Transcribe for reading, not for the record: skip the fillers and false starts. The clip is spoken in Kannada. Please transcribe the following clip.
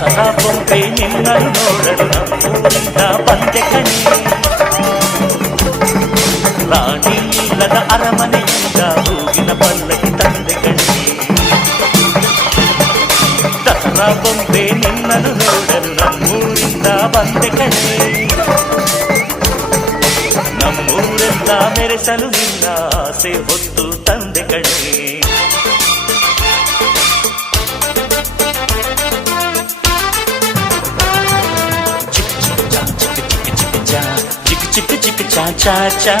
ದಸರಾ ಬೊಂಬೆ ನಿನ್ನನ್ನು ನೋಡಲು ನಮ್ಮೂರಿಂದ ಬಂದೆ ಕಣೆ. ರಾಣಿ ಇಲ್ಲದ ಅರಮನೆಯಿಂದ ಹೂವಿನ ಪಲ್ಲಕ್ಕಿ ತಂದೆ ಕಣೆ. ದಸರಾ ಬೊಂಬೆ ನಿನ್ನನ್ನು ನೋಡಲು ನಮ್ಮೂರಿಂದ ಬಂದೆ ಕಣೆ. ನಮ್ಮೂರೆಲ್ಲ ಮೆರೆಸಲು ನಿನ್ನ ಆಸೆ ಹೊತ್ತು ತಂದೆ ಕಣೆ. ಚಿಕ್ಕ ಚಿಕ್ಕ ಚಾ ಚಾ ಚಾ